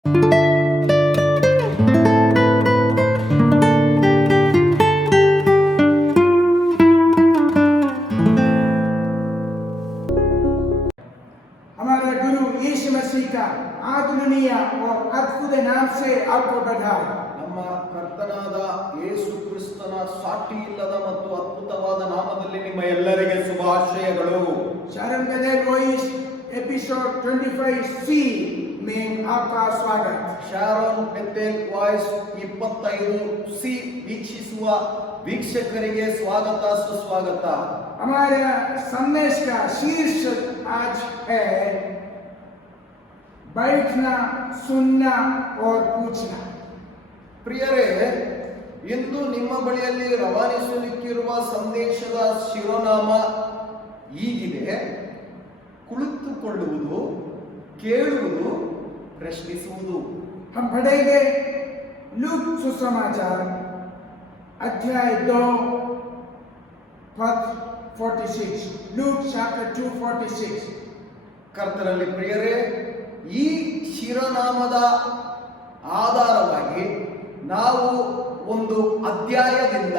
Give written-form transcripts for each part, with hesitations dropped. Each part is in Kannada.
हमारे गुरु यीशु मसीह का आदरणीय और अद्भुत नाम से आपको बधाई। ನಮ್ಮ ಕರ್ತನಾದ ಯೇಸು ಕ್ರಿಸ್ತನ ಸಾಟಿ ಇಲ್ಲದ ಮತ್ತು ಅದ್ಭುತವಾದ ನಾಮದಲ್ಲಿ ನಿಮ್ಮ ಎಲ್ಲರಿಗೆ ಶುಭಾಶಯಗಳು. शरण गदे वॉइस एपिसोड 25C में आपका स्वागत. ಶಾರೋನ್ ಬೆಥೆಲ್ ವಾಯ್ಸ್ 25C ವೀಕ್ಷಿಸುವ ವೀಕ್ಷಕರಿಗೆ ಸ್ವಾಗತ ಸುಸ್ವಾಗತ. हमारे संदेश का शीर्षक आज है बैठना, सुनना और पूछना. ಪ್ರಿಯರೇ, ಇಂದು ನಿಮ್ಮ ಬಳಿಯಲ್ಲಿ ರವಾನಿಸಲಿಕ್ಕಿರುವ ಸಂದೇಶದ ಶಿರೋನಾಮ ಹೀಗಿದೆ: ಕುಳಿತುಕೊಳ್ಳುವುದು, ಕೇಳುವುದು, ಪ್ರಶ್ನಿಸುವುದು. हम पढ़ेंगे लूक सुसमाचार अध्याय 2 पद 46. Look chapter 2:46. ಕರ್ತನಲ್ಲಿ ಪ್ರಿಯರೇ, ಈ ಶಿರೋನಾಮದ ಆಧಾರವಾಗಿ ನಾವು ಒಂದು ಅಧ್ಯಾಯದಿಂದ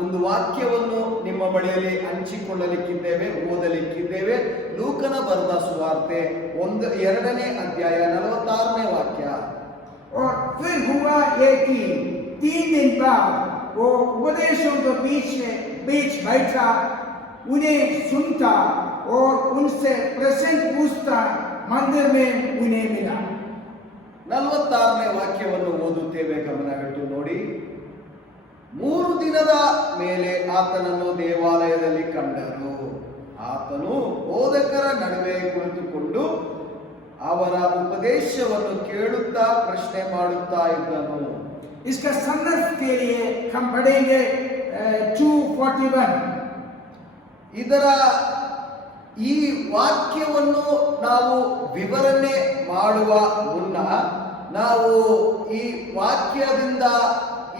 ಒಂದು ವಾಕ್ಯವನ್ನು ನಿಮ್ಮ ಬಳಿಯಲ್ಲಿ ಹಂಚಿಕೊಳ್ಳಲಿಕ್ಕಿದ್ದೇವೆ, ಓದಲಿಕ್ಕಿದ್ದೇವೆ. ಲೂಕನ ಬರೆದ ಸುವಾರ್ತೆ 2ನೇ ಅಧ್ಯಾಯ 46ನೇ ವಾಕ್ಯ. और फिर हुआ ये कि 3 दिन बाद वो उपदेशों के बीच बैठा, उन्हें सुनता और उनसे प्रश्न पूछता. मंदिर में उन्हें मिला. 46ನೇ ವಾಕ್ಯವನ್ನು ಓದುತ್ತೇವೆ, ಗಮನವಿಟ್ಟು ನೋಡಿ. 3 ದಿನದ ಮೇಲೆ ಆತನನ್ನು ದೇವಾಲಯದಲ್ಲಿ ಕಂಡರು. ಆತನು ಬೋಧಕರ ನಡುವೆ ಕುಳಿತುಕೊಂಡು ಅವರ ಉಪದೇಶವನ್ನು ಕೇಳುತ್ತಾ ಪ್ರಶ್ನೆ ಮಾಡುತ್ತಾ ಇದ್ದನು. इसका संदर्भ के लिए हम पढ़ेंगे 2:41. ಇದರ ಈ ವಾಕ್ಯವನ್ನು ನಾವು ವಿವರಣೆ ಮಾಡುವ ಮುನ್ನ ನಾವು ಈ ವಾಕ್ಯದಿಂದ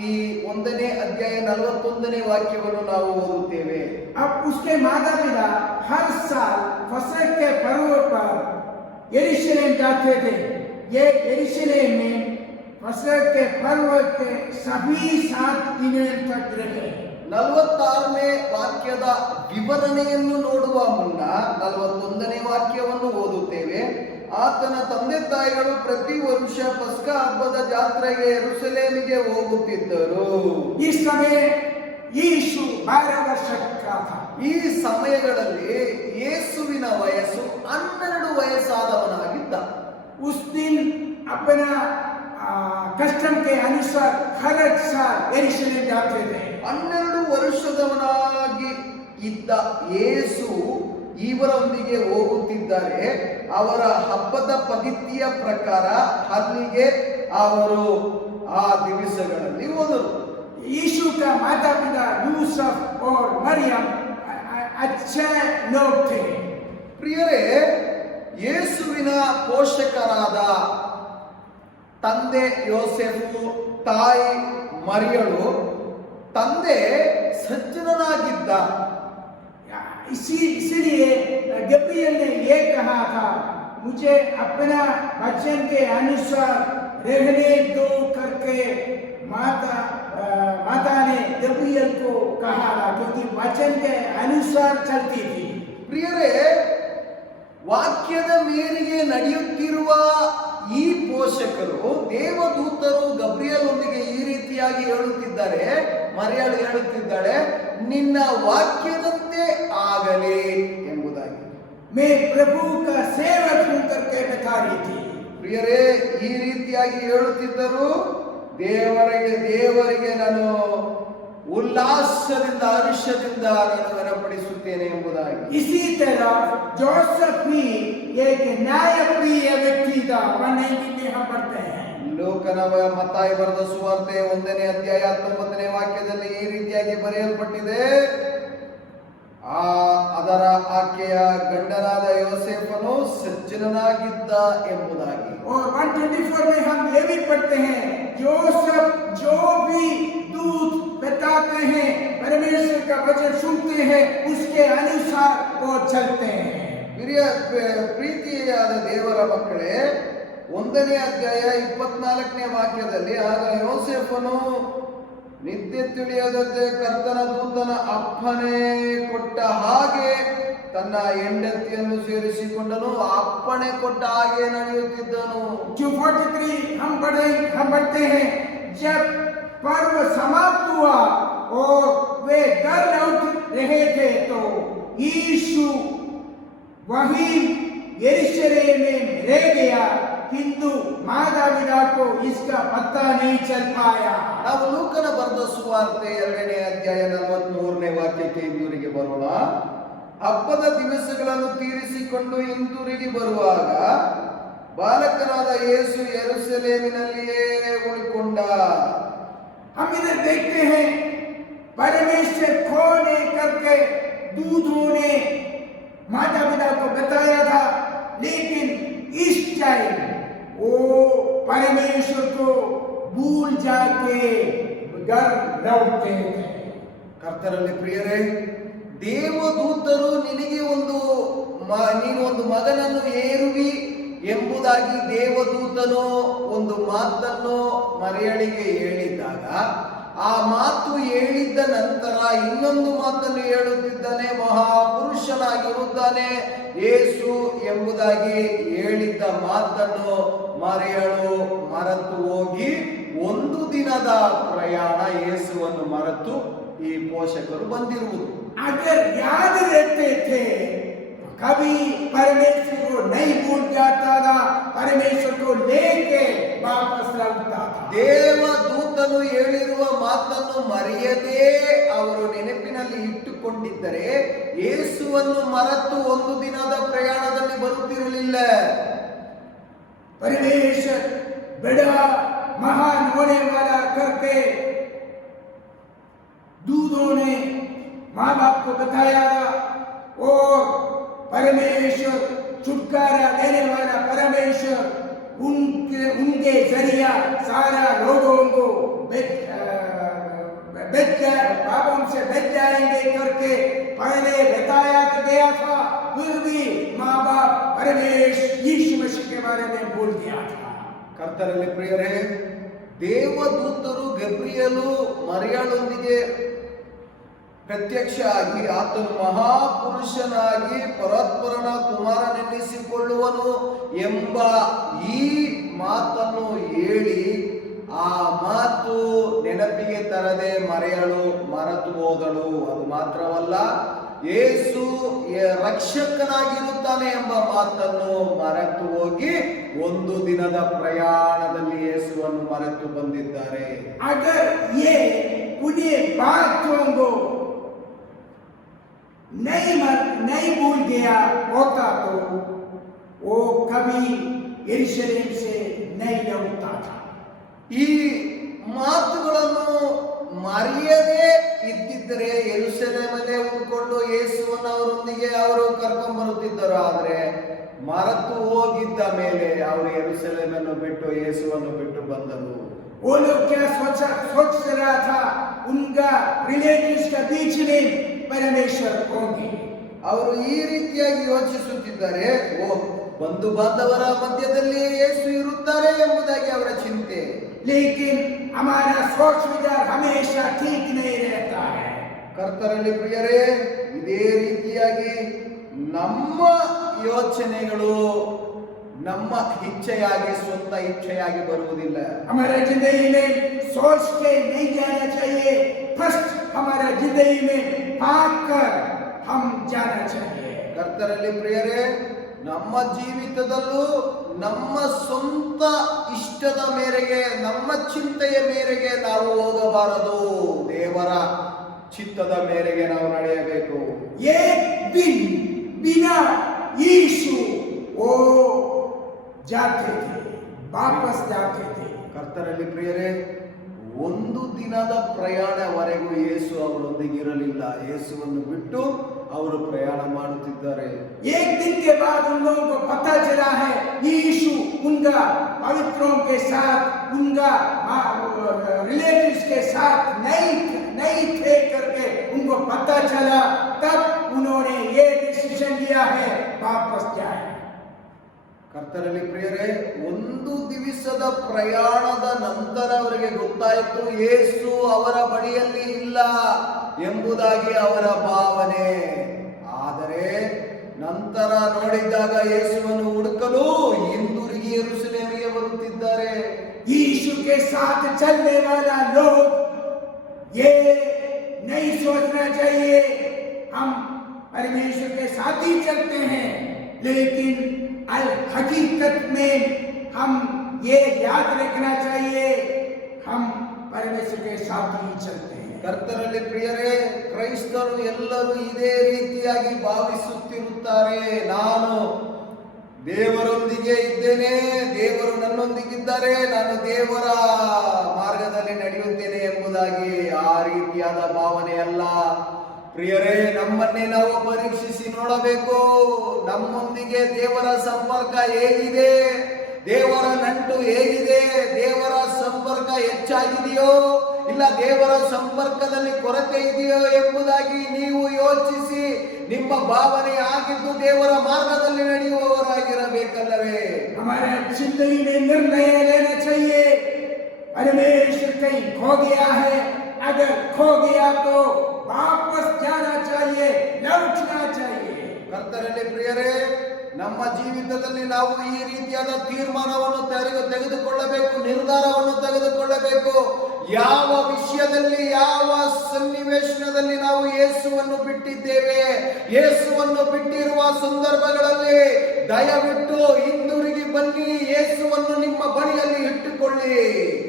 ಈ 1ನೇ ಅಧ್ಯಾಯ 41ನೇ ವಾಕ್ಯವನ್ನು ನಾವು ಓದುತ್ತೇವೆ. अब उसके माता पिता हर साल फसह के पर्व पर यरूशलेम जाते थे. ये यरूशलेम में फसह के पर्व के सभी 7 दिनों तक रहे. 46ನೇ ವಾಕ್ಯದ ವಿವರಣೆಯನ್ನು ನೋಡುವ ಮುನ್ನ 41ನೇ ವಾಕ್ಯವನ್ನು ಓದುತ್ತೇವೆ. ಆತನ ತಂದೆ ತಾಯಿಗಳು ಪ್ರತಿ ವರ್ಷ ಪಸ್ಕ ಹಬ್ಬದ ಜಾತ್ರೆಗೆ ಯೆರೂಸಲೇಮಿಗೆ ಹೋಗುತ್ತಿದ್ದರು. इस समय यीशु 12 वर्ष का था. ಈ ಸಮಯಗಳಲ್ಲಿ ಯೇಸುವಿನ ವಯಸ್ಸು 12 ವಯಸ್ಸಾದವನಾಗಿದ್ದ. उस दिन अपना कस्टम के अनुसार हर साल यरूशलेम जाते थे. 12 ವರ್ಷದವನಾಗಿ ಇದ್ದ ಯೇಸು ಇವರೊಂದಿಗೆ ಹೋಗುತ್ತಿದ್ದಾರೆ. ಅವರ ಹಬ್ಬದ ಪದ್ಧತಿಯ ಪ್ರಕಾರ ಅಲ್ಲಿಗೆ ಅವರು ಆ ದಿವಸಗಳಲ್ಲಿ ಹೋದರು. यीशु का माता पिता यूसुफ और मरियम अच्छे लोग थे. ಪ್ರಿಯರೇ, ಯೇಸುವಿನ ಪೋಷಕರಾದ ತಂದೆ ಯೋಸೆಫು, ತಾಯಿ ಮರಿಯಳು. ತಂದೆ ಸಜ್ಜನನಾಗಿದ್ದ. इसीलिए गब्रिएल ने ये कहा था, मुझे अपना वचन के अनुसार रहने दो करके माता ने गब्रिएल को कहा था, क्योंकि वचन के अनुसार चलती थी. ಪ್ರಿಯರೇ, ವಾಕ್ಯದ ಮೇರೆಗೆ ನಡೆಯುತ್ತಿರುವ ಈ ಪೋಷಕರು, ದೇವದೂತರು ಗಬ್ರಿಯಲೊಂದಿಗೆ ಈ ರೀತಿಯಾಗಿ ಹೇಳುತ್ತಿದ್ದಾರೆ. ಮರಿಯಳು ಹೇಳುತ್ತಿದ್ದಾಳೆ, ನಿನ್ನ ವಾಕ್ಯದಂತೆ ಆಗಲಿ ಎಂಬುದಾಗಿ. मैं प्रभु का सेवक हूं करके बता रही थी. ಪ್ರಿಯರೇ, ಈ ರೀತಿಯಾಗಿ ಹೇಳುತ್ತಿದ್ದರು. ದೇವರಿಗೆ ನಾನು ಉಲ್ಲಾಸದಿಂದ ಹರ್ಷದಿಂದ ನಾನು ಘನಪಡಿಸುತ್ತೇನೆ ಎಂಬುದಾಗಿ. इसी तरह जोसेफ भी एक न्यायप्रिय व्यक्ति था. 190 में हम पढ़ते हैं. ಲೋಕನ ಮತ್ತಾಯಿ ಬರೆದ ಸುವಾರ್ತೆ 1ನೇ ಅಧ್ಯಾಯ 19ನೇ ವಾಕ್ಯದಲ್ಲಿ ಈ ರೀತಿಯಾಗಿ ಬರೆಯಲ್ಪಟ್ಟಿದೆ: ಅದರ ಆಕೆಯ ಗಂಡನಾದ ಯೋಸೇಫನು ಸಜ್ಜನನಾಗಿದ್ದ ಎಂಬುದಾಗಿ. और 124 में हम ये भी पढ़ते हैं, जोसेफ जो भी दूत बताते हैं, परमेश्वर का वचन सुनते हैं, उसके अनुसार वो चलते हैं. ಪ್ರಿಯವಾದ ದೇವರ ಮಕ್ಕಳೇ, ಒಂದನೇ ಅಧ್ಯಾಯ 24ನೇ ವಾಕ್ಯದಲ್ಲಿ, ಆಗ ಯೋಸೇಫನು ನಿದ್ದೆ ತಿಳಿಯದಂತೆ ಕರ್ತನ ದೂತನ ಅಪ್ಪಣೆ ಕೊಟ್ಟ ಹಾಗೆ ತನ್ನ ಹೆಂಡತಿಯನ್ನು ಸೇರಿಸಿಕೊಂಡನು, ಅಪ್ಪಣೆ ಕೊಟ್ಟ ಹಾಗೆ ನಡೆಯುತ್ತಿದ್ದನು. 243 हम पढ़ते हैं, जब पर्व समाप्त हुआ और वे घर लौट रहे थे तो यीशु वहीं यरूशलेम में रह गया, किंतु माता पिता को इसका पता नहीं चल पाया. ನಾವು ಲೂಕನ ಬರೆದ ಸುವಾರ್ತೆ 2ನೇ ಅಧ್ಯಾಯ 43ನೇ ವಾಕ್ಯಕ್ಕೆ ಹಿಂದಿರುಗಿ ಬರೋಣ. ಹಬ್ಬದ ದಿವಸಗಳನ್ನು ತೀರಿಸಿಕೊಂಡು ಹಿಂದಿರುಗಿ ಬರುವಾಗ ಬಾಲಕನಾದ ಯೇಸು ಯೆರೂಸಲೇಮಿನಲ್ಲಿಯೇ ಉಳಿಕೊಂಡ. हम इधर देखते हैं, परमेश्वर कौन है करके दूतों ने माता पिता को बताया था, लेकिन इस टाइम वो परमेश्वर को भूल जाके घर लौटते थे. ಕರ್ತರಲ್ಲಿ ಪ್ರಿಯರೇ, ದೇವದೂತರು ನಿನಗೆ ನೀನು ಒಂದು ಮಗನನ್ನು ಏರುವಿ ಎಂಬುದಾಗಿ ದೇವದೂತನು ಒಂದು ಮಾತನ್ನು ಮರಿಯಳಿಗೆ ಹೇಳಿದ್ದಾಗ, ಆ ಮಾತು ಹೇಳಿದ್ದ ನಂತರ ಇನ್ನೊಂದು ಮಾತನ್ನು ಹೇಳುತ್ತಿದ್ದಾನೆ. ಮಹಾಪುರುಷನಾಗಿರುತ್ತಾನೆ ಯೇಸು ಎಂಬುದಾಗಿ ಹೇಳಿದ್ದ ಮಾತನ್ನು ಮರಿಯಳು ಮರೆತು ಹೋಗಿ ಒಂದು ದಿನದ ಪ್ರಯಾಣ ಯೇಸುವನ್ನು ಮರೆತು ಈ ಪೋಷಕರು ಬಂದಿರುವುದು. अगर याद रहते थे, कभी परमेश्वर को नहीं भूल जाता था, परमेश्वर को लेके वापस लौटता था. ದೇವದೂತನು ಹೇಳಿರುವ ಮಾತನ್ನು ಮರೆಯದೇ ಅವರು ನೆನಪಿನಲ್ಲಿ ಇಟ್ಟುಕೊಂಡಿದ್ದರೆ ಯೇಸುವನ್ನು ಮರೆತು ಒಂದು ದಿನದ ಪ್ರಯಾಣದಲ್ಲಿ ಬರುತ್ತಿರಲಿಲ್ಲ. परमेश्वर बड़ा महान होने वाला करके दूतों ने माँ बाप को बताया था, और परमेश्वर छुटकारा देने वाला परमेश्वर उनके जरिया सारा लोगों को पापों से बच जाएंगे करके पहले बताया गया था. फिर भी माँ बाप परमेश्वर यीशु मसीह के बारे में भूल गया था. ಕರ್ತರಲ್ಲಿ ಪ್ರಿಯರೇ, ದೇವದೂತರು ಗಬ್ರಿಯಲು ಮರಿಯಳೊಂದಿಗೆ ಪ್ರತ್ಯಕ್ಷ ಆಗಿ ಆತನು ಮಹಾಪುರುಷನಾಗಿ ಪರಾತ್ಪರನ ಕುಮಾರನೆನ್ನಿಸಿಕೊಳ್ಳುವನು ಎಂಬ ಈ ಮಾತನ್ನು ಹೇಳಿ ಆ ಮಾತು ನೆನಪಿಗೆ ತರದೆ ಮರೆಯಳು ಮರೆತು ಹೋದಳು. ಅದು ಮಾತ್ರವಲ್ಲ, ಯೇಸು ರಕ್ಷಕನಾಗಿರುತ್ತಾನೆ ಎಂಬ ಮಾತನ್ನು ಮರೆತು ಹೋಗಿ ಒಂದು ದಿನದ ಪ್ರಯಾಣದಲ್ಲಿ ಯೇಸುವನ್ನು ಮರೆತು ಬಂದಿದ್ದಾರೆ. अगर ये उन्हें बातों को नहीं भूल गया होता तो वो कभी यरूशलेम से नहीं लौटता था. ಈ ಮಾತುಗಳನ್ನು ಮರೆಯದೇ ಇದ್ದಿದ್ದರೆ ಯೆರೂಸಲೇಮಲ್ಲೇ ಉಳ್ಕೊಂಡು ಯೇಸುವನ್ನು ಅವರೊಂದಿಗೆ ಅವರು ಕರ್ಕೊಂಡು ಬರುತ್ತಿದ್ದರು. ಆದರೆ ಮರೆತು ಹೋಗಿದ್ದ ಮೇಲೆ ಅವರು ಯೆರೂಸಲೇಮನ್ನು ಬಿಟ್ಟು ಯೇಸುವನ್ನು ಬಿಟ್ಟು ಬಂದರು. वो लोग क्या सोच रहा था, उनका रिलेटिव्स के बीच में परमेश्वर होंगे. ಅವರು ಈ ರೀತಿಯಾಗಿ ಯೋಚಿಸುತ್ತಿದ್ದಾರೆ, ಬಂಧು ಬಾಂಧವರ ಮಧ್ಯದಲ್ಲಿ ಯೇಸು ಇರುತ್ತಾರೆ ಎಂಬುದಾಗಿ ಅವರ ಚಿಂತೆ. लेकिन हमारा सोच विचार हमेशा ठीक नहीं रहता है. ಕರ್ತರಲ್ಲಿ ಪ್ರಿಯರೇ, ಇದೇ ರೀತಿಯಾಗಿ ನಮ್ಮ ಯೋಚನೆಗಳು ನಮ್ಮ ಇಚ್ಛೆಯಾಗಿ ಸ್ವಂತ ಇಚ್ಛೆಯಾಗಿ ಬರುವುದಿಲ್ಲ. हमारे जिंदगी में सोच के नहीं जाना चाहिए, फर्स्ट हमारा जिंदगी में पाप कर हम जाना चाहिए. ಕರ್ತರಲ್ಲಿ ಪ್ರಿಯರೇ, ನಮ್ಮ ಜೀವಿತದಲ್ಲೂ ನಮ್ಮ ಸ್ವಂತ ಇಷ್ಟದ ಮೇರೆಗೆ ನಮ್ಮ ಚಿಂತೆಯ ಮೇರೆಗೆ ನಾವು ಹೋಗಬಾರದು. ದೇವರ ಚಿತ್ತದ ಮೇರೆಗೆ ನಾವು ನಡೆಯಬೇಕು. एक दिन बिना यीशु वो जाते थे, वापस जाते थे. ಕರ್ತರಲ್ಲಿ ಪ್ರಿಯರೇ, ಒಂದು ದಿನದ ಪ್ರಯಾಣವರೆಗೂ ಯೇಸು ಅವರೊಂದಿಗೆ ಇರಲಿಲ್ಲ. ಯೇಸುವನ್ನು ಬಿಟ್ಟು ಅವರು ಪ್ರಯಾಣ ಮಾಡುತ್ತಿದ್ದಾರೆ. एक दिन के बाद उन लोगों को पता चला है यीशु उनका पवित्रों के साथ, उनका रिलेटिव्स के साथ नहीं थे करके उनको पता चला. तब उन्होंने ये डिसीजन लिया है वापस जाए. ಕರ್ತರಲ್ಲಿ ಪ್ರಿಯರೇ, ಒಂದು ದಿವಸದ ಪ್ರಯಾಣದ ನಂತರ ಅವರಿಗೆ ಗೊತ್ತಾಯಿತು ಯೇಸು ಅವರ ಬಳಿಯಲ್ಲಿ ಇಲ್ಲ ಎಂಬುದಾಗಿ ಅವರ ಭಾವನೆ. ಆದರೆ ನಂತರ ನೋಡಿದಾಗ ಯೇಸುವನ್ನು ಹುಡುಕಲು ಹಿಂದಿರುಗಿ ಯೆರೂಸಲೇಮಿಗೆ ಬರುತ್ತಿದ್ದಾರೆ. यीशु के साथ चलने वाला लोग ये नहीं सोचना चाहिए हम परमेश्वर के साथ ही चलते हैं, लेकिन अल हकीकत में हम ये याद रखना चाहिए हम परमेश्वर के साथ ही चलते हैं. ಕರ್ತನಲ್ಲಿ ಪ್ರಿಯರೇ, ಕ್ರೈಸ್ತರು ಎಲ್ಲರೂ ಇದೇ ರೀತಿಯಾಗಿ ಭಾವಿಸುತ್ತಿರುತ್ತಾರೆ. ನಾನು ದೇವರೊಂದಿಗೆ ಇದ್ದೇನೆ, ದೇವರು ನನ್ನೊಂದಿಗಿದ್ದಾರೆ, ನಾನು ದೇವರ ಮಾರ್ಗದಲ್ಲಿ ನಡೆಯುತ್ತೇನೆ ಎಂಬುದಾಗಿ. ಆ ರೀತಿಯಾದ ಭಾವನೆ ಅಲ್ಲ ಪ್ರಿಯರೇ. ನಮ್ಮನ್ನೇ ನಾವು ಪರೀಕ್ಷಿಸಿ ನೋಡಬೇಕು. ನಮ್ಮೊಂದಿಗೆ ದೇವರ ಸಂಪರ್ಕ ಹೇಗಿದೆ, ದೇವರ ನಂಟು ಹೇಗಿದೆ, ದೇವರ ಸಂಪರ್ಕ ಹೆಚ್ಚಾಗಿದೆಯೋ ಇಲ್ಲ ದೇವರ ಸಂಪರ್ಕದಲ್ಲಿ ಕೊರತೆ ಇದೆಯೋ ಎಂಬುದಾಗಿ ನೀವು ಯೋಚಿಸಿ ನಿಮ್ಮ ಭಾವನೆ ಆಗಿದ್ದು ದೇವರ ಮಾರ್ಗದಲ್ಲಿ ನಡೆಯುವವರಾಗಿರಬೇಕಲ್ಲವೇ. हमारे जिंदगी में निर्णय लेना चाहिए. परमेश्वर कहीं खो गया है, अगर खो गया तो वापस जाना चाहिए, लौटना चाहिए. ಕರ್ತನಲ್ಲಿ ಪ್ರಿಯರೇ, ನಮ್ಮ ಜೀವಿತದಲ್ಲಿ ನಾವು ಈ ರೀತಿಯಾದ ತೀರ್ಮಾನವನ್ನು ತೆಗೆದುಕೊಳ್ಳಬೇಕು, ನಿರ್ಧಾರವನ್ನು ತೆಗೆದುಕೊಳ್ಳಬೇಕು. ಯಾವ ವಿಷಯದಲ್ಲಿ, ಯಾವ ಸನ್ನಿವೇಶನದಲ್ಲಿ ನಾವು ಯೇಸುವನ್ನು ಬಿಟ್ಟಿದ್ದೇವೆ, ಯೇಸುವನ್ನು ಬಿಟ್ಟಿರುವ ಸಂದರ್ಭಗಳಲ್ಲಿ ದಯವಿಟ್ಟು ಹಿಂದಿರುಗಿ ಬನ್ನಿ, ಯೇಸುವನ್ನು ನಿಮ್ಮ ಬಳಿಯಲ್ಲಿ ಇಟ್ಟುಕೊಳ್ಳಿ.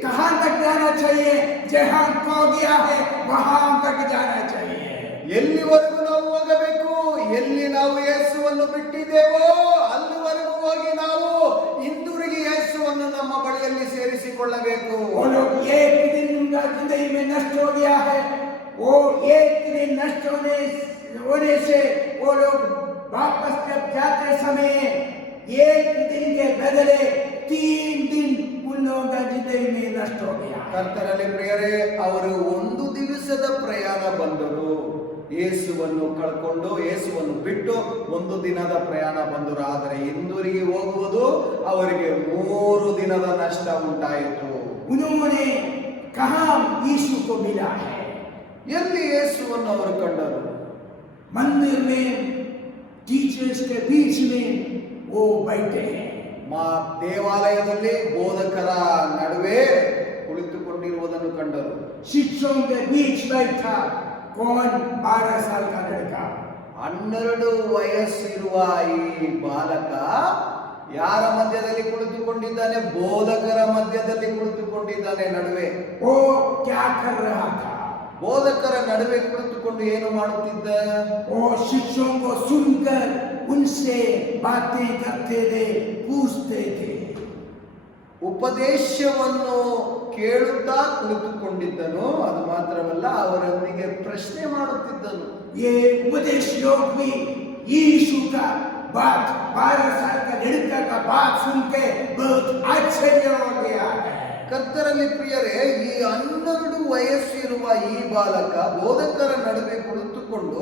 कहां तक जाना चाहिए? जहां खो गया है वहां तक जाना चाहिए. ಎಲ್ಲಿವರೆಗೂ ನಾವು ಹೋಗಬೇಕು? ಎಲ್ಲಿ ನಾವು ಯೇಸುವನ್ನು ಬಿಟ್ಟಿದ್ದೇವೋ ಅಲ್ಲಿವರೆಗೂ ಹೋಗಿ ನಾವು ಹಿಂದಿರುಗಿ ಯೇಸುವನ್ನು ನಮ್ಮ ಬಳಿಯಲ್ಲಿ ಸೇರಿಸಿಕೊಳ್ಳಬೇಕು. वो लोग एक दिन उनका जिंदगी में नष्ट हो गया है, वो एक दिन नष्ट होने से वो लोग वापस जब जाते समय एक दिन के बदले 3 दिन उन लोगों का जिंदगी में नष्ट हो गया. ಕರ್ತನಲ್ಲಿ ಪ್ರಿಯರೇ, ಅವರು ಒಂದು ದಿವಸದ ಪ್ರಯಾಣ ಬಂದರು, ಯೇಸುವನ್ನು ಕಳ್ಕೊಂಡು ಯೇಸುವನ್ನು ಬಿಟ್ಟು ಒಂದು ದಿನದ ಪ್ರಯಾಣ ಬಂದರು. ಆದರೆ ಹಿಂದಿರುಗಿ ಹೋಗುವುದು ಅವರಿಗೆ 3 ದಿನದ ನಷ್ಟ ಉಂಟಾಯಿತು. उन्होंने कहा यीशु को मिला है. ಎಲ್ಲಿ ಯೇಸುವನ್ನು ಅವರು ಕಂಡರು? मंदिर में टीचर्स के बीच में वो बैठे हैं. ದೇವಾಲಯದಲ್ಲಿ ಬೋಧಕರ ನಡುವೆ ಕುಳಿತುಕೊಂಡಿರುವುದನ್ನು ಕಂಡರು. शिष्यों के बीच बैठा कौन? 12 साल का लड़का. 12 ವಯಸ್ಸಿರುವ ಈ ಬಾಲಕ ಯಾರ ಮಧ್ಯದಲ್ಲಿ ಕುಳಿತುಕೊಂಡಿದ್ದಾನೆ? ಬೋಧಕರ ಮಧ್ಯದಲ್ಲಿ ಕುಳಿತುಕೊಂಡಿದ್ದಾನೆ ನಡುವೆ. वो क्या कर रहा था? ಬೋಧಕರ ನಡುವೆ ಕುಳಿತುಕೊಂಡು ಏನು ಮಾಡುತ್ತಿದ್ದ? वो शिष्यों को सुनकर उनसे बातें करते थे, पूछते थे. ಉಪದೇಶವನ್ನು ಕೇಳುತ್ತಾ ಕುಳಿತುಕೊಂಡಿದ್ದನು. ಅದು ಮಾತ್ರವಲ್ಲ, ಅವರೊಂದಿಗೆ ಪ್ರಶ್ನೆ ಮಾಡುತ್ತಿದ್ದನು. ये उपदेश लोग भी यीशु का बात 12 साल का लड़का का बात सुन के बहुत आश्चर्य हो गया है. ಕರ್ತರಲ್ಲಿ ಪ್ರಿಯರೇ, ಈ 12 ವಯಸ್ಸಿರುವ ಈ ಬಾಲಕ ಬೋಧಕರ ನಡುವೆ ಕುಳಿತುಕೊಂಡು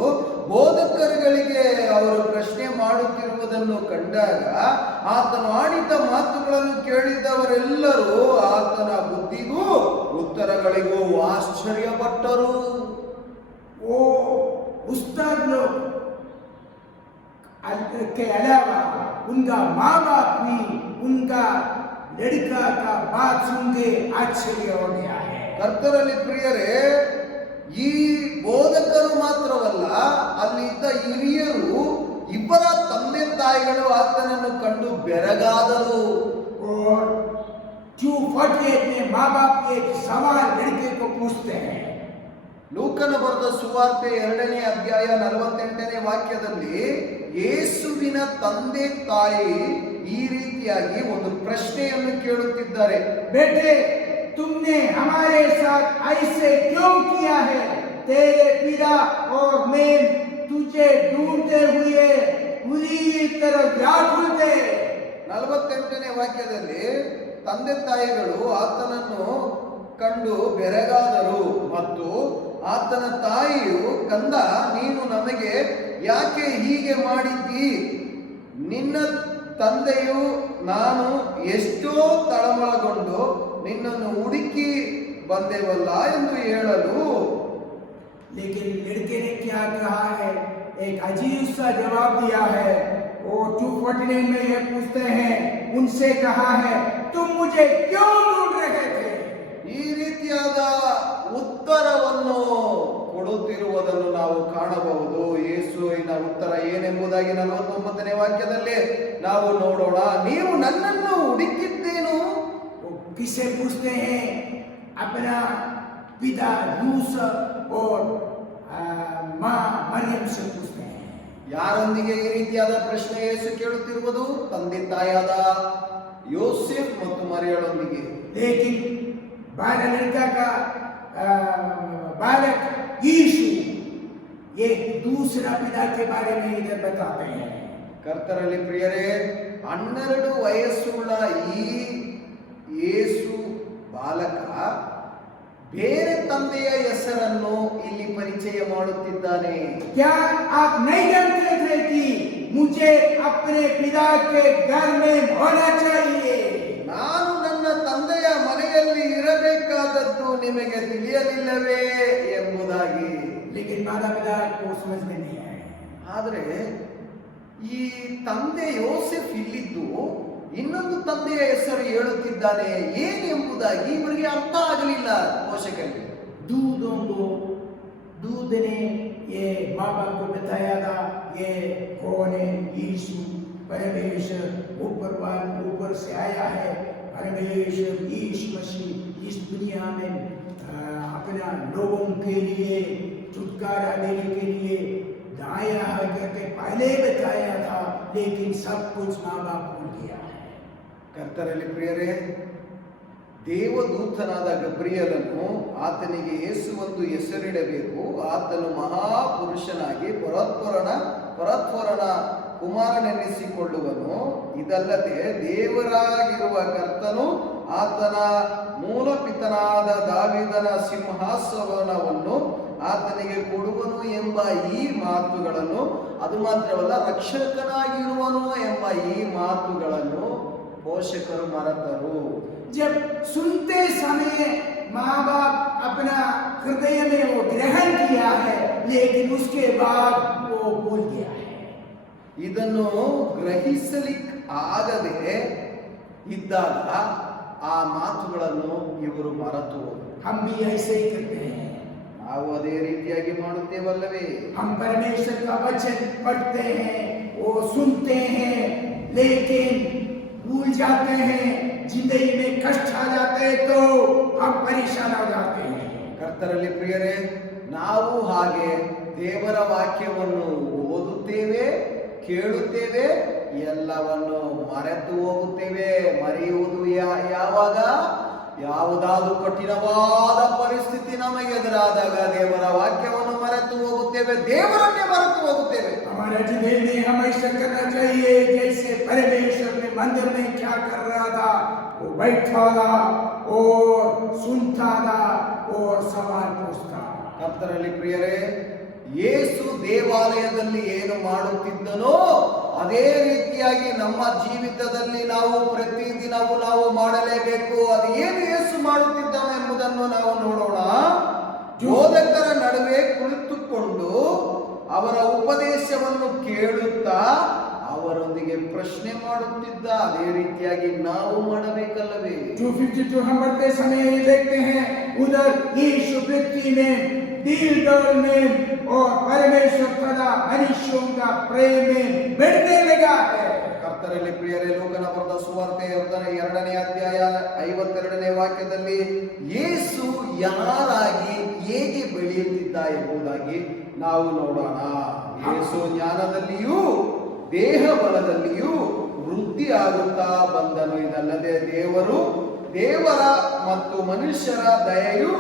ಬೋಧಕರುಗಳಿಗೆ ಅವರು ಪ್ರಶ್ನೆ ಮಾಡುತ್ತಿರುವುದನ್ನು ಕಂಡಾಗ ಆತನು ಆಡಿದ ಮಾತುಗಳನ್ನು ಕೇಳಿದವರೆಲ್ಲರೂ ಆತನ ಬುದ್ಧಿಗೂ ಉತ್ತರಗಳಿಗೂ ಆಶ್ಚರ್ಯಪಟ್ಟರು. वो उस्ताद लोग के अलावा उनका माँ बाप भी उनका लड़का का बात सुन के आश्चर्य हो गया है. ಕರ್ತರಲ್ಲಿ ಪ್ರಿಯರೇ, ಈ ಬೋಧಕರು ಮಾತ್ರವಲ್ಲ, ಅಲ್ಲಿ ಇದ್ದ ಹಿರಿಯರು ಇಬ್ಬರ ತಂದೆ ತಾಯಿಗಳು ಆತನನ್ನು ಕಂಡು ಬೆರಗಾದರು. और 2:48 में माँ बाप एक सवाल लड़के को पूछते हैं. ಲೂಕನ ಬರೆದ ಸುವಾರ್ತೆ 2ನೇ ಅಧ್ಯಾಯ 48ನೇ ವಾಕ್ಯದಲ್ಲಿ ಯೇಸುವಿನ ತಂದೆ ತಾಯಿ ಈ ರೀತಿಯಾಗಿ ಒಂದು ಪ್ರಶ್ನೆಯನ್ನು ಕೇಳುತ್ತಿದ್ದಾರೆ. बेटे, तुमने हमारे साथ ऐसे क्यों किया है? तेरे पिता और मैं तुझे ढूंढते हुए पूरी तरह व्याकुल थे. 48ನೇ ವಾಕ್ಯದಲ್ಲಿ ತಂದೆ ತಾಯಿಗಳು ಆತನನ್ನು ಕಂಡು ಬೆರಗಾದರು ಮತ್ತು ಆತನ ತಾಯಿಯು, ಕಂದ, ನೀನು ನಮಗೆ ಯಾಕೆ ಹೀಗೆ ಮಾಡಿದ್ದೀ? ನಿನ್ನ ತಂದೆಯು ನಾನು ಎಷ್ಟೋ ತಳಮಳಗೊಂಡು ನಿನ್ನನ್ನು ಹುಡುಕಿ ಬಂದೆವಲ್ಲ ಎಂದು ಹೇಳಲು, लेकिन लड़के ने क्या कहा है? एक अजीब सा जवाब दिया है। वो 249 में ये पूछते हैं, उनसे कहा है, तुम मुझे क्यों ढूंढ रहे थे? ಈ ರೀತಿಯಾದ ಉತ್ತರವನ್ನು ಕೊಡುತ್ತಿರುವುದನ್ನು ನಾವು ಕಾಣಬಹುದು. ಯೇಸುವಿನ ಉತ್ತರ ಏನೆಂಬುದಾಗಿ 49ನೇ ವಾಕ್ಯದಲ್ಲಿ ನಾವು ನೋಡೋಣ. ನೀವು ನನ್ನನ್ನು ಹುಡುಕಿದ್ದೇನು? वो किसे पूछते हैं? अपना पिता रूस और माँ मरियम से पूछते हैं। ಯಾರೊಂದಿಗೆ ಈ ರೀತಿಯಾದ ಪ್ರಶ್ನೆ ಯೇಸು ಕೇಳುತ್ತಿರುವುದು? ತಂದೆ ತಾಯಾದ ಯೋಸೆಫ್ ಮತ್ತು ಮರಿಯಳೊಂದಿಗೆ. लेकिन लड़का का बालक यीशु एक दूसरा पिता के बारे में इधर बताते हैं। ಕರ್ತರಲ್ಲಿ ಪ್ರಿಯರೇ, 12 ವಯಸ್ಸುಳ್ಳ ಈ ಯೇಸು ಬಾಲಕ ಬೇರೆ ತಂದೆಯ ಹೆಸರನ್ನು ಇಲ್ಲಿ ಪರಿಚಯ ಮಾಡುತ್ತಿದ್ದಾನೆ. क्या आप नहीं जानते थे कि मुझे अपने पिता के घर में होना चाहिए? ನಾನು ನನ್ನ ತಂದೆಯ ಮನೆಯಲ್ಲಿ ಇರಬೇಕಾದದ್ದು ನಿಮಗೆ ತಿಳಿಯಲಿಲ್ಲವೇ ಎಂಬುದಾಗಿ. लेकिन माता पिता को समझ में नहीं आया। ಆದರೆ ಈ ತಂದೆ ಯೋಸೆಫ್ ಇಲ್ಲಿದ್ದು ಇನ್ನೊಂದು ತಂದೆಯ ಹೆಸರು ಹೇಳುತ್ತಿದ್ದಾನೆ ಏನು ಎಂಬುದಾಗಿ ಇವರಿಗೆ ಅರ್ಥ ಆಗಲಿಲ್ಲ ಪೋಷಕರಿಗೆ. दूध ने ये माँ बाप को बताया था, ये कौन है? यीशु परमेश्वर ऊपर से आया है। परमेश्वर यीशु मसीह इस दुनिया में अपना लोगों के लिए छुटकारा देने के लिए आया है करके पहले बताया था, लेकिन सब कुछ माँ बाप भूल गया है। ಕರ್ತರಲ್ಲಿ ಪ್ರಿಯರೇ, ದೇವದೂತನಾದ ಗಬ್ರಿಯಲನು ಆತನಿಗೆ ಯೇಸುವೊಂದು ಹೆಸರಿಡಬೇಕು, ಆತನು ಮಹಾಪುರುಷನಾಗಿ ಪರಾತ್ಪರನ ಕುಮಾರನೆನ್ನಿಸಿಕೊಳ್ಳುವನು. ಇದಲ್ಲದೆ ದೇವರಾಗಿರುವ ಕರ್ತನು ಆತನ ಮೂಲಪಿತನಾದ ದಾವೀದನ ಸಿಂಹಾಸನವನ್ನು ಆತನಿಗೆ ಕೊಡುವನು ಎಂಬ ಈ ಮಾತುಗಳನ್ನು, ಅದು ಮಾತ್ರವಲ್ಲ ರಕ್ಷಕನಾಗಿರುವನು ಎಂಬ ಈ ಮಾತುಗಳನ್ನು ಪೋಷಕರು ಮರೆತರು. जब सुनते समय माँ बाप अपना हृदय में वो ग्रहण किया है, लेकिन उसके बाद वो भूल गया है। ಇದನ್ನು ಗ್ರಹಿಸಲಿಕ್ಕೆ ಆಗದೆ ಇದ್ದಾಗ ಆ ಮಾತುಗಳನ್ನು ಇವರು ಮರೆತು हम भी ऐसे ही करते हैं। ನಾವು ಅದೇ ರೀತಿಯಾಗಿ ಮಾಡುತ್ತೇವಲ್ಲವೇ? हम परमेश्वर का वचन पढ़ते हैं, वो सुनते हैं, लेकिन भूल जाते हैं। जिंदगी में कष्ट आ जाते हैं तो हम परेशान हो जाते हैं। ಕರ್ತರಲ್ಲಿ ಪ್ರಿಯರೇ, ನಾವು ಹಾಗೆ ದೇವರ ವಾಕ್ಯವನ್ನು ಓದುತ್ತೇವೆ, ಕೇಳುತ್ತೇವೆ, ಎಲ್ಲವನ್ನು ಮರೆತು ಹೋಗುತ್ತೇವೆ. ಮರೆಯುವುದು ಯಾವಾಗ? ಯಾವುದಾದ್ರೂ ಕಠಿಣವಾದ ಪರಿಸ್ಥಿತಿ ನಮಗೆ ಎದುರಾದಾಗ ದೇವರ ವಾಕ್ಯವನ್ನು ಮರೆತು ಹೋಗುತ್ತೇವೆ, ದೇವರನ್ನೇ ಮರೆತು ಹೋಗುತ್ತೇವೆ. हमारे जीवन में हमें ऐसा करना चाहिए जैसे परमेश्वर ने मंदिर में क्या कर रहा था, वो बैठा था और सुनता था और सवाल पूछता। ಕರ್ತರಲ್ಲಿ ಪ್ರಿಯರೇ, ಯೇಸು ದೇವಾಲಯದಲ್ಲಿ ಏನು ಮಾಡುತ್ತಿದ್ದನೋ ಅದೇ ರೀತಿಯಾಗಿ ನಮ್ಮ ಜೀವಿತದಲ್ಲಿ ನಾವು ಪ್ರತಿದಿನವೂ ನಾವು ಮಾಡಲೇಬೇಕು. ಅದು ಏನು ಯೇಸು ಮಾಡುತ್ತಿದ್ದಾನೆ ಎಂಬುದನ್ನು ನಾವು ನೋಡೋಣ. ಬೋಧಕರ ನಡುವೆ ಕುಳಿತುಕೊಂಡು ಅವರ ಉಪದೇಶವನ್ನು ಕೇಳುತ್ತಾ ಅವರೊಂದಿಗೆ ಪ್ರಶ್ನೆ ಮಾಡುತ್ತಿದ್ದ. ಅದೇ ರೀತಿಯಾಗಿ ನಾವು ಮಾಡಬೇಕಲ್ಲವೇ? 252 हम पढ़ते समय ये देखते हैं, उधर यीशु पृथ्वी में दिल डोल में और परमेश्वर सदा मनुष्यों का प्रेम में बढ़ने लगा है। ಕರ್ತರಲ್ಲಿ ಪ್ರಿಯರೇ, ಲೋಕನ ಬರೆದ ಸುವಾರ್ತೆ 2ನೇ ಅಧ್ಯಾಯ 52ನೇ ವಾಕ್ಯದಲ್ಲಿ ಯೇಸು ಯಾರಾಗಿ ಹೇಗೆ ಬೆಳೆಯುತ್ತಿದ್ದ ಎಂಬುದಾಗಿ ನಾವು ನೋಡೋಣ. ಯೇಸು ಜ್ಞಾನದಲ್ಲಿಯೂ ದೇಹ ಬಲದಲ್ಲಿಯೂ ವೃದ್ಧಿ ಆಗುತ್ತಾ ಬಂದನು. ಇದಲ್ಲದೆ ದೇವರ ಮತ್ತು ಮನುಷ್ಯರ ದಯೆಯು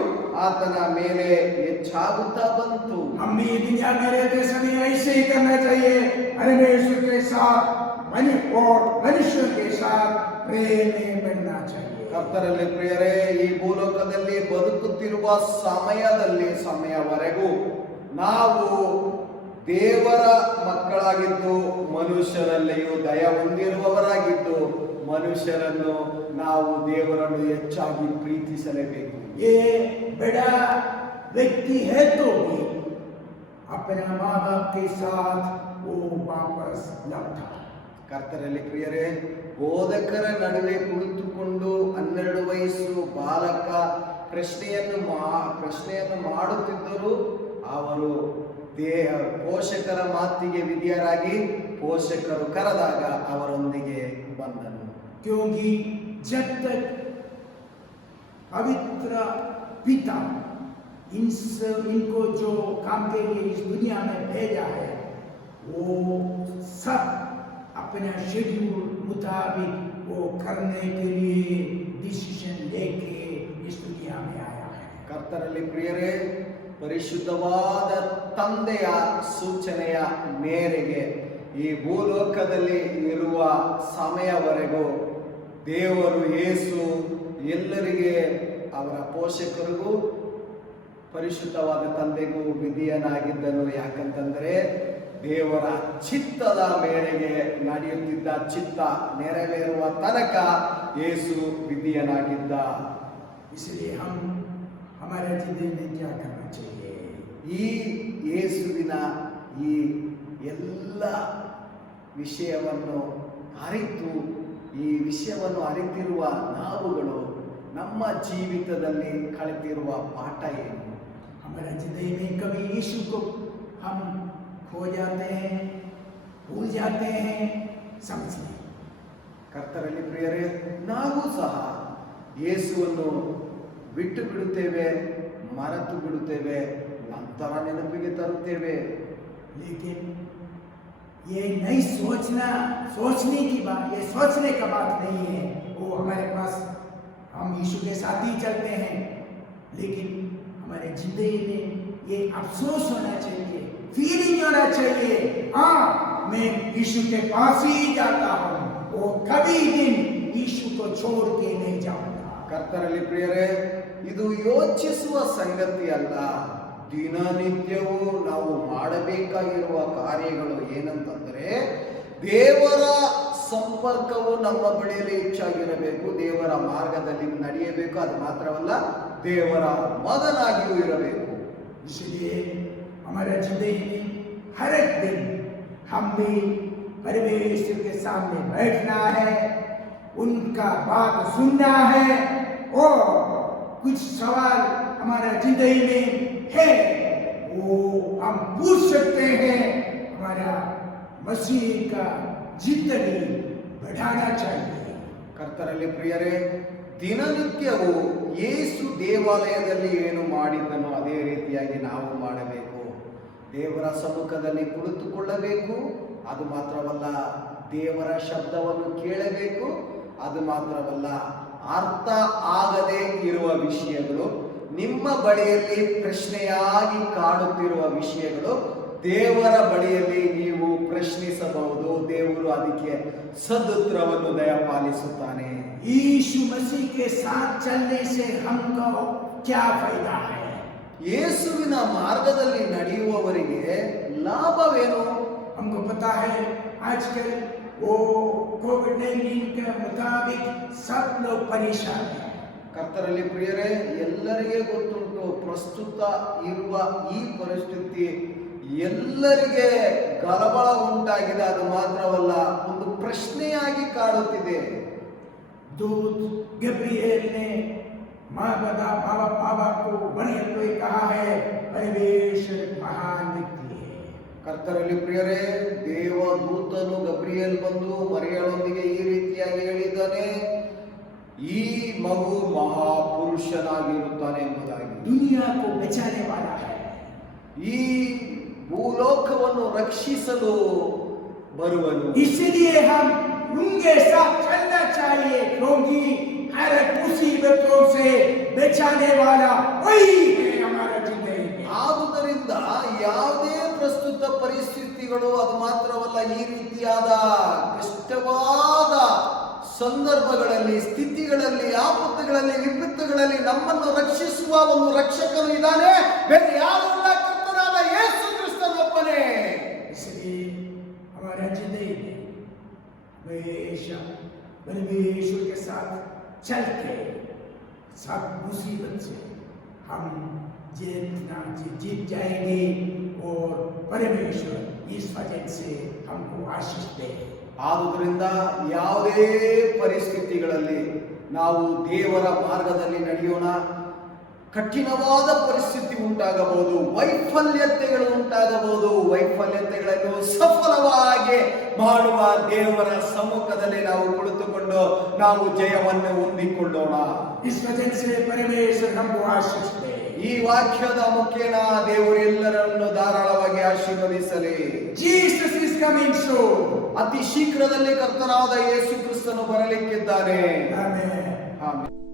ಆತನ ಮೇಲೆ ಹೆಚ್ಚಾಗುತ್ತಾ ಬಂತು. हम भी दुनिया में रहते समय ऐसे ही करना चाहिए। परमेश्वर के साथ मनुष्य के साथ प्रेम में बढ़ना चाहिए। ಕರ್ತರಲ್ಲಿ ಪ್ರಿಯರೇ, ಈ ಭೂಲೋಕದಲ್ಲಿ ಬದುಕುತ್ತಿರುವ ಸಮಯವರೆಗೂ ನಾವು ದೇವರ ಮಕ್ಕಳಾಗಿದ್ದು, ಮನುಷ್ಯರಲ್ಲಿಯೂ ದಯ ಹೊಂದಿರುವವರಾಗಿದ್ದು, ಮನುಷ್ಯರನ್ನು ನಾವು ದೇವರನ್ನು ಹೆಚ್ಚಾಗಿ ಪ್ರೀತಿಸಲೇಬೇಕು. ये बड़ा व्यक्ति है तो भी अपना माँ बाप के साथ वो वापस लौटा. ಕರ್ತರಲ್ಲಿ ಪ್ರಿಯರೇ, ಬೋಧಕರ ನಡುವೆ ಕುಳಿತುಕೊಂಡು 12 ವಯಸ್ಸು ಬಾಲಕ ಪ್ರಶ್ನೆಯನ್ನು ಮಾಡುತ್ತಿದ್ದರು. ಅವರು ಪೋಷಕರ ಮಾತಿಗೆ ವಿಧಿಯರಾಗಿ ಪೋಷಕರು ಕರೆದಾಗ ಅವರೊಂದಿಗೆ ಬಂದನು. क्योंकि जब तक पवित्र पिता इनको जो काम के लिए इस दुनिया में भेजा है, वो सब अपना शेड्यूल मुताबिक वो करने के लिए डिसीजन लेके इस दुनिया में आया है. ಕರ್ತರಲ್ಲಿ ಪ್ರಿಯರೇ, ಪರಿಶುದ್ಧವಾದ ತಂದೆಯ ಸೂಚನೆಯ ಮೇರೆಗೆ ಈ ಭೂಲೋಕದಲ್ಲಿ ಇರುವ ಸಮಯವರೆಗೂ ದೇವರು ಯೇಸು ಎಲ್ಲರಿಗೆ, ಅವರ ಪೋಷಕರಿಗೂ ಪರಿಶುದ್ಧವಾದ ತಂದೆಗೂ ವಿಧಿಯನಾಗಿದ್ದನು. ಯಾಕಂತಂದ್ರೆ ದೇವರ ಚಿತ್ತದ ಮೇರೆಗೆ ನಡೆಯುತ್ತಿದ್ದ ಚಿತ್ತ ನೆರವೇರುವ ತನಕ ಯೇಸು ವಿಧಿಯನಾಗಿದ್ದ. इसलिए हम हमारे जिंदगी में क्या करना चाहिए? ಈ ಯೇಸುವಿನ ಈ ಎಲ್ಲ ವಿಷಯವನ್ನು ಅರಿತಿರುವ ನಾವುಗಳು ನಮ್ಮ ಜೀವಿತದಲ್ಲಿ ಕಲಿತಿರುವ ಪಾಠ ಏನು? हमारे जिंदगी में कभी यीशु को हम खो जाते हैं, भूल जाते हैं, समझिए. ಕರ್ತರಲ್ಲಿ ಪ್ರಿಯರೇ, ನಾವು ಸಹ ಯೇಸುವನ್ನು ಬಿಟ್ಟು ಬಿಡುತ್ತೇವೆ, ಮರೆತು ಬಿಡುತ್ತೇವೆ, ನಂತರ ನೆನಪಿಗೆ ತರುತ್ತೇವೆ. लेकिन ये नहीं सोचने की बात, ये सोचने का बात नहीं है. वो हमारे पास, हम यीशु के साथ ही चलते हैं, लेकिन हमारे जिंदगी में ये अफसोस होना चाहिए, फीलिंग होना चाहिए, हाँ मैं यीशु के पास ही जाता हूँ, वो कभी दिन यीशु को छोड़ के नहीं जाऊंगा. ಕರ್ತರಲ್ಲಿ ಪ್ರಿಯರೇ, ಇದು ಯೋಚಿಸುವ ಸಂಗತಿ ಅಲ್ಲ. ದಿನನಿತ್ಯವೂ ನಾವು ಮಾಡಬೇಕಾಗಿರುವ ಕಾರ್ಯಗಳು ಏನಂತಂದ್ರೆ, ದೇವರ ಸಂಪರ್ಕವು ನಮ್ಮ ಬಳಿಯಲ್ಲಿ ಹೆಚ್ಚಾಗಿರಬೇಕು, ದೇವರ ಮಾರ್ಗದಲ್ಲಿ ನಡೆಯಬೇಕು. ಅದು ಮಾತ್ರವಲ್ಲ, ದೇವರ ಮಗನಾಗಿಯೂ ಇರಬೇಕು. इसलिए हमारे जिंदगी में हर एक दिन हम भी परमेश्वर के सामने बैठना है, उनका बात सुनना है, और कुछ सवाल हमारा जिंदगी में है वो हम पूछ सकते हैं. हमारा मसीह का जिंदगी बढ़ाना चाहिए. ಕರ್ತರಲ್ಲಿ ಪ್ರಿಯರೇ, ದಿನನಿತ್ಯವೂ ಯೇಸು ದೇವಾಲಯದಲ್ಲಿ ಏನು ಮಾಡಿದ್ದನೋ ಅದೇ ರೀತಿಯಾಗಿ ನಾವು ಮಾಡಬೇಕು. ದೇವರ ಸಮ್ಮುಖದಲ್ಲಿ ಕುಳಿತುಕೊಳ್ಳಬೇಕು. ಅದು ಮಾತ್ರವಲ್ಲ, ದೇವರ ಶಬ್ದವನ್ನು ಕೇಳಬೇಕು. ಅದು ಮಾತ್ರವಲ್ಲ, ಅರ್ಥ ಆಗದೇ ಇರುವ ವಿಷಯಗಳು, ನಿಮ್ಮ ಬಳಿಯಲ್ಲಿ ಪ್ರಶ್ನೆಯಾಗಿ ಕಾಡುತ್ತಿರುವ ವಿಷಯಗಳು, ದೇವರ ಬಳಿಯಲ್ಲಿ ನೀವು ಪ್ರಶ್ನಿಸಬಹುದು. ದೇವರು ಅದಕ್ಕೆ ಸದುತ್ತರವನ್ನು ದಯಪಾಲಿಸುತ್ತಾನೆ. यीशु मसीह के साथ चलने से हमको क्या फायदा है? ಯೇಸುವಿನ ಮಾರ್ಗದಲ್ಲಿ ನಡೆಯುವವರಿಗೆ ಲಾಭವೇನು? हमको पता है आजकल वो कोविड-19 के मुताबिक सब लोग परेशान हैं. ಕರ್ತರಲ್ಲಿ ಪ್ರಿಯರೇ, ಎಲ್ಲರಿಗೆ ಗೊತ್ತುಂಟು, ಪ್ರಸ್ತುತ ಇರುವ ಈ ಪರಿಸ್ಥಿತಿ ಎಲ್ಲರಿಗೆ ಗಲಭಳ ಉಂಟಾಗಿದೆ. ಅದು ಮಾತ್ರವಲ್ಲ, ಒಂದು ಪ್ರಶ್ನೆಯಾಗಿ ಕಾಡುತ್ತಿದೆ. दूत गब्रिएल ने माँ बाबा को मरियम को कहा है, परमेश्वर महान व्यक्ति है. ಕರ್ತರಲ್ಲಿ ಪ್ರಿಯರೇ, ದೇವದೂತನು ಗಬ್ರಿಯೇಲ್ ಬಂದು ಮರಿಯಳೊಂದಿಗೆ ಈ ರೀತಿಯಾಗಿ ಹೇಳಿದ್ದಾನೆ, ಈ ಮಗು ಮಹಾಪುರುಷನಾಗಿರುತ್ತಾನೆ ಎಂಬುದಾಗಿ. दुनिया को बचाने वाला है. ಈ ಭೂಲೋಕವನ್ನು ರಕ್ಷಿಸಲು ಬರುವನು. इसलिए हम उनके साथ चलना चाहिए, क्योंकि हर मुसीबतों से बचाने वाला वही है हमारा जिंदगी में. ಆದುದರಿಂದ ಯಾವುದೇ ಪ್ರಸ್ತುತ ಪರಿಸ್ಥಿತಿಗಳು, ಅದು ಮಾತ್ರವಲ್ಲ, ಈ ರೀತಿಯಾದ ಕಷ್ಟವಾದ ಸಂದರ್ಭಗಳಲ್ಲಿ, ಸ್ಥಿತಿಗಳಲ್ಲಿ, ಆಪತ್ತುಗಳಲ್ಲಿ, ವಿಪತ್ತುಗಳಲ್ಲಿ ನಮ್ಮನ್ನು ರಕ್ಷಿಸುವ ಒಂದು ರಕ್ಷಕನು ಇದ್ದಾನೆ. ಬೇರೆ ಯಾರು ಇಲ್ಲ, ಕರ್ತನಾದ ಯೇಸು ಕ್ರಿಸ್ತನೊಬ್ಬನೇ. इसलिए हमारा जिंदगी में हमेशा परमेश्वर के साथ चल के सब मुसीबत से हम जीत जाएंगे और परमेश्वर इस वजह से हमको आशीष दे। ಆದುದರಿಂದ ಯಾವುದೇ ಪರಿಸ್ಥಿತಿಗಳಲ್ಲಿ ನಾವು ದೇವರ ಮಾರ್ಗದಲ್ಲಿ ನಡೆಯೋಣ. ಕಠಿಣವಾದ ಪರಿಸ್ಥಿತಿ ಉಂಟಾಗಬಹುದು, ವೈಫಲ್ಯತೆಗಳು ಉಂಟಾಗಬಹುದು. ವೈಫಲ್ಯತೆಗಳನ್ನು ಸಫಲವಾಗಿ ಮಾಡುವ ದೇವರ ಸಮ್ಮುಖದಲ್ಲಿ ನಾವು ಕುಳಿತುಕೊಂಡು ನಾವು ಜಯವನ್ನು ಹೊಂದಿಕೊಳ್ಳೋಣ. इस वजह से परमेश्वर हमको आशीष दे। ಈ ವಾಕ್ಯದ ಮುಖೇನ ದೇವರೆಲ್ಲರನ್ನು ಧಾರಾಳವಾಗಿ ಆಶೀರ್ವದಿಸಲಿ. Jesus is coming soon. ಅತಿ ಶೀಘ್ರದಲ್ಲಿ ಕರ್ತನಾದ ಯೇಸು ಕ್ರಿಸ್ತನು ಬರಲಿಕ್ಕಿದ್ದಾನೆ. Amen. ಆಮೆನ್.